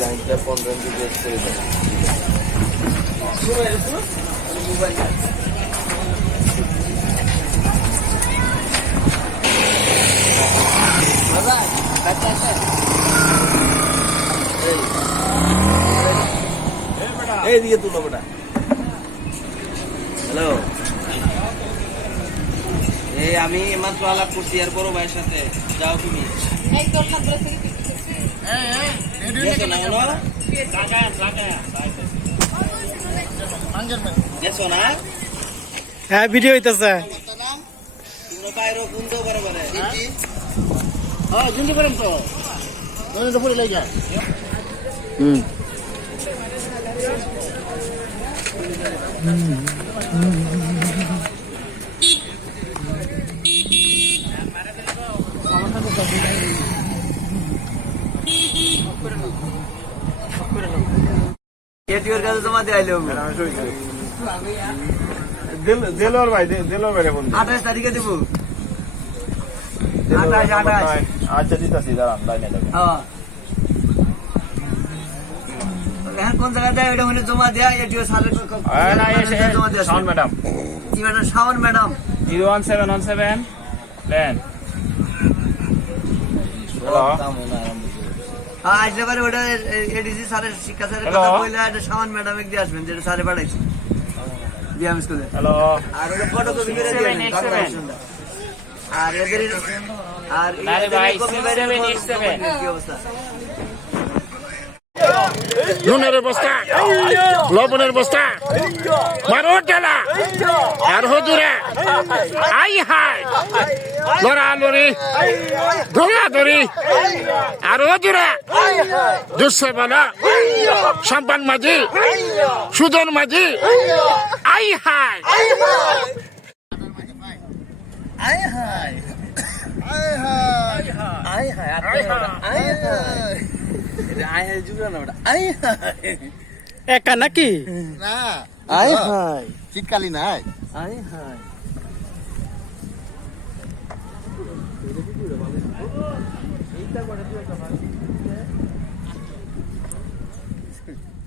লাইনটা পনেরো দিকে করে দেয় এইদিকে তুলো বেটা। হ্যালো। এই আমি মাত্র আলাপ করছি আর বড় ভাইয়ের সাথে। যাও তুমি। গেছো না হলো? গেছো না? হ্যাঁ ভিডিও হইতেছে। তোমরা বাইরে বন্ধ করে হ্যাঁ করেন তো। তো পরে হুম। কেটিওর কাছে জমা দিয়ে আইলে জেলোর ভাই জেলোর ভাই ফোন আঠাশ তারিখে দেবো। আঠাশ। আঠাশ আচ্ছা দিতাছি দাঁড়ান লাইনে থাকুন। হ্যাঁ এখন কোন জায়গায় দেয় ওটা হলে জমা দেয়া এটিও সালের জমা দেওয়া Shaon madam. Shaon madam. Zero one seven one seven then হ্যাঁ আসলে পারে ওটা এডিসি স্যারের শিক্ষা স্যারের? কথা বললে এটা শাওন ম্যাডাম দিয়ে আসবেন যেটা স্যারে পাঠাইছে। স্কুলে। হ্যালো। আর ওটা করে দিয়ে। আর এদের আর কপি। কি অবস্থা? নুনের বস্তা, লবণের বস্তা মারো টেলা আর হদুরে আই হাই লড়া লড়ি ধরা ধরি আর হদুরে দুঃসে বলা, সম্পান মাঝি সুদন মাঝি, আই হাই আয় হায়। আয় হায়। আয় হায়। আয় হায়। একা নাকি? না। আয় হায়। শীতকালীন নাই আয়। হায়।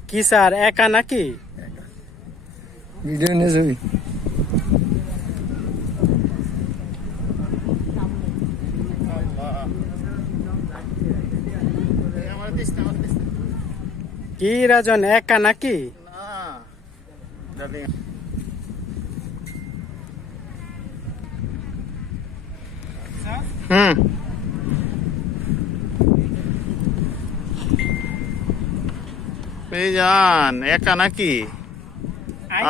কি স্যার একা নাকি? ভিডিও নিয়ে যাবি। কি রাজন একা নাকি? হুম। মিজান একা নাকি?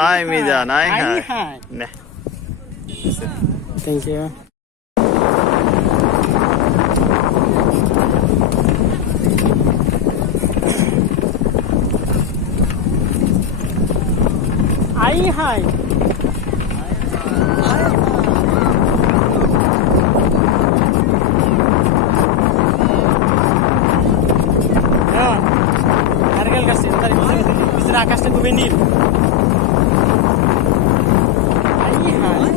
আয় মিজান আয় হায় থ্যাংক ইউ হাই। হ্যাঁ নারকেল গাছ আকাশটা খুবই নীল আই হাই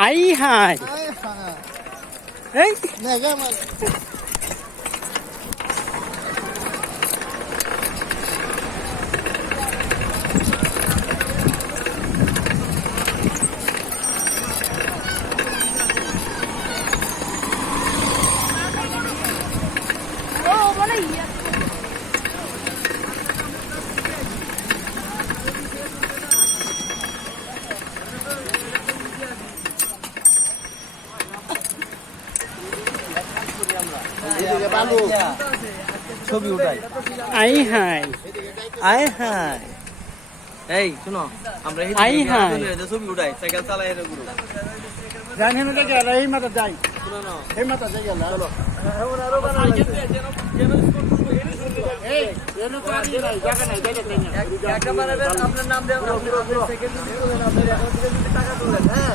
আই হাই এই ছবি উঠাই আই হাই। আয় হায় এই শুনো আমরা আয় হায়। ছবি উঠাই সাইকেল চালাই গুরু জানি না এই মাথা যাই। এই মাথা জায়গা না এখন এই এনে তো নাই জায়গা নাই জায়গা নাই। একটা বানাবেন আপনার নাম দেওয়া আপনার সেকেন্ড যদি টাকা তোলেন হ্যাঁ।